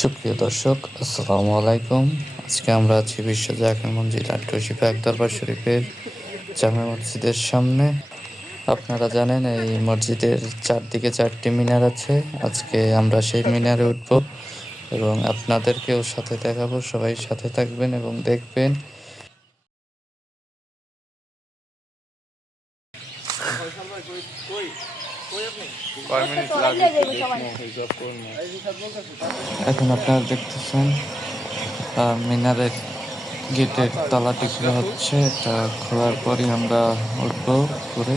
সুপ্রিয় দর্শক, আসসালামু আলাইকুম। আজকে আমরা আছি বিশ্ব জাকির মসজিদ আট্টশিফা একদরবার শরীফের জামে মসজিদের সামনে। আপনারা জানেন এই মসজিদের চারদিকে চারটি মিনার আছে। আজকে আমরা সেই মিনারে উঠব এবং আপনাদেরকেও সাথে দেখাবো। সবাই সাথে থাকবেন এবং দেখবেন। এখন আপনারা দেখতেছেন মিনারের গেটের তালাটি খোলা হচ্ছে। এটা খোলার পরই আমরা উঠবো করে।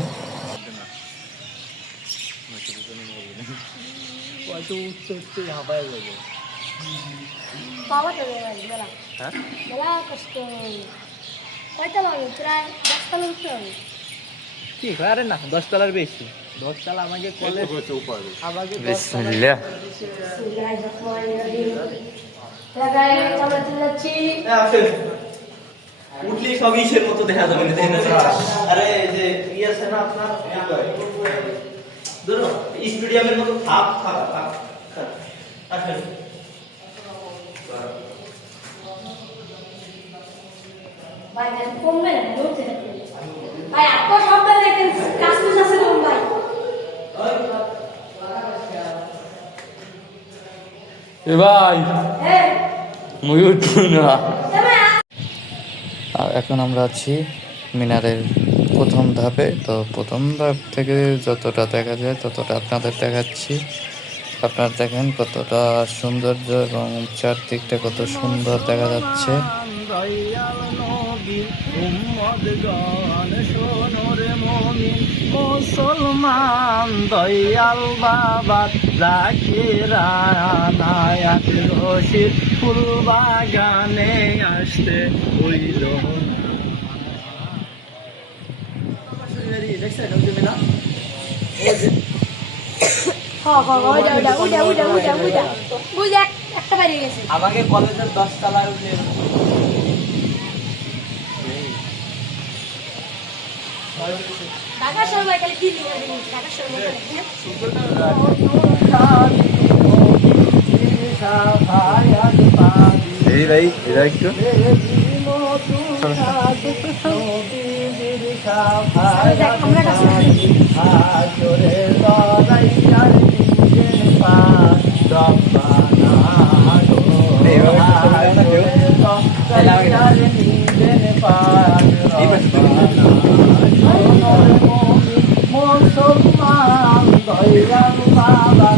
ঠিক আরে না 10 তলার বেশি 10 তলা আমাকে কলে আমাকে বিসমিল্লাহ। উঠলি সব ইসের মতো দেখা যাবে না। আরে যে ই আছে না আপনার ধরো স্টেডিয়ামের মতো থাপ থাপ থাপ আসেন ভাই কমবে না নড়তে থাকে ভাই আপনার শব্দ দেখেন কাজ আছে না ভাই এ ভাই হ্যাঁ মুই উঠবো না। তবে আর এখন আমরা আছি মিনারের প্রথম ধাপে। তো প্রথম ধাপ থেকে যতটা দেখা যায় ততটা আপনাদের দেখাচ্ছি। আপনারা দেখেন কতটা সৌন্দর্য এবং চারদিকটা কত সুন্দর দেখা যাচ্ছে। মুসলমান দয়াল বাবা জাকিরা নায়াত রশিদ ফুল বাগানে আসতে হইল বুঝে একটা বাইরে গেছে আমাকে কলেজের 10 তলায় উঠে ঢাকা শহর ভাই খালি দিল্লি ঢাকা শহর এই ভাই এটা একটু আমরা কাছে মুসলমান দয়াল বাবা